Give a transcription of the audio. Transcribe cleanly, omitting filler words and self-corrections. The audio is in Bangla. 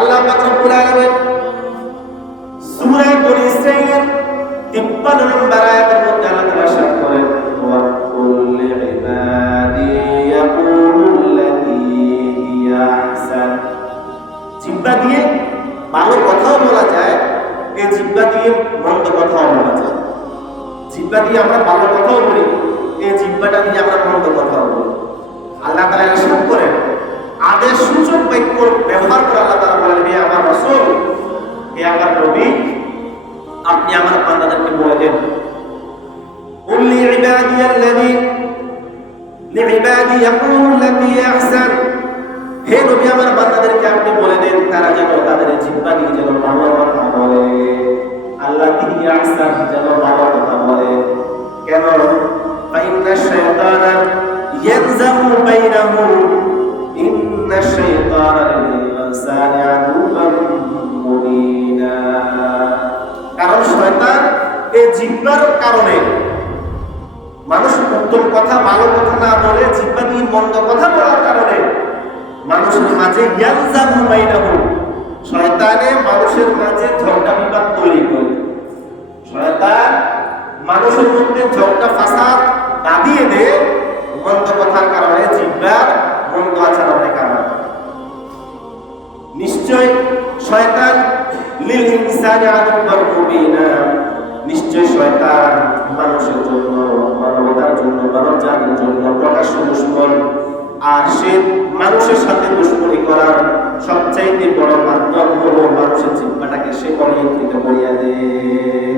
আল্লাহ পাক রব্বুল আলামিন সূরা বনী ইসরাঈলের 53 নম্বর আয়াতের মধ্যে আল্লাহ তাআলা ইরশাদ করেন ওয়া কুল লিইবাদি ইয়াকুলুল্লাযী হিয়া আহসান। জিহ্বা দিয়ে ভালো কথাও বলা যায়, এই জিহ্বা দিয়ে মন্দ কথাও বলা যায়। জিহ্বা দিয়ে আমরা ভালো কথাও বলি, এই জিহ্বাটা দিয়ে আমরা মন্দ কথাও বলি। আল্লাহ তাআলা ইরশাদ করেন আদেশ সূচক বাক্য ব্যবহার করে আল্লাহ তাআলা বলেন হে আমার রাসূল, হে আমার নবী, আপনি আমার বান্দাদেরকে বলে দেন কুল লিইবাদিয়াল্লাযী ইয়াকুলুল্লাযী আহসান। হে নবী আমার বান্দাদেরকে আপনি বলে দেন তারা যেন তাদের জিহ্বা দিয়ে যেন ভালো কথা বলে, আল্লাযী আহসান যেন ভালো কথা বলে। কেন? ফাইন্নাশ শাইতানা ইয়ানজামু বাইনাহুম ইন্নাশ শাইতানা লিল ইনসানি আদুওয়ান মুবিনা। কারণ শয়তান এই জিহ্বার কারণে মানুষ উত্তম কথা ভালো কথা না বলে জিহ্বা দিয়ে মন্দ কথা বলার কারণে মানুষের মাঝে ইয়ানজামু বাইনাহুম, শয়তানে মানুষের মাঝে ঝগড়া বিবাদ তৈরি করে। শয়তান মানুষের মধ্যে ঝগড়া ফাসাদ বাঁধিয়ে দেয় মন্দ কথার কারণে, জিহ্বার মন্দ আচরণের কারণে। নিশ্চয় শয়তান লিল ইনসানি আদুওয়ান মুবিনা, নিশ্চয় শয়তান মানুষের জন্য, মানবতার জন্য, মানব জাতির জন্য প্রকাশ্য দুশমন। আর সে মানুষের সাথে দুশমনি করার সবচাইতে বড় মাধ্যম হলো মানুষের জিহ্বাটাকে সে অনিয়ন্ত্রিত করিয়া দেয়।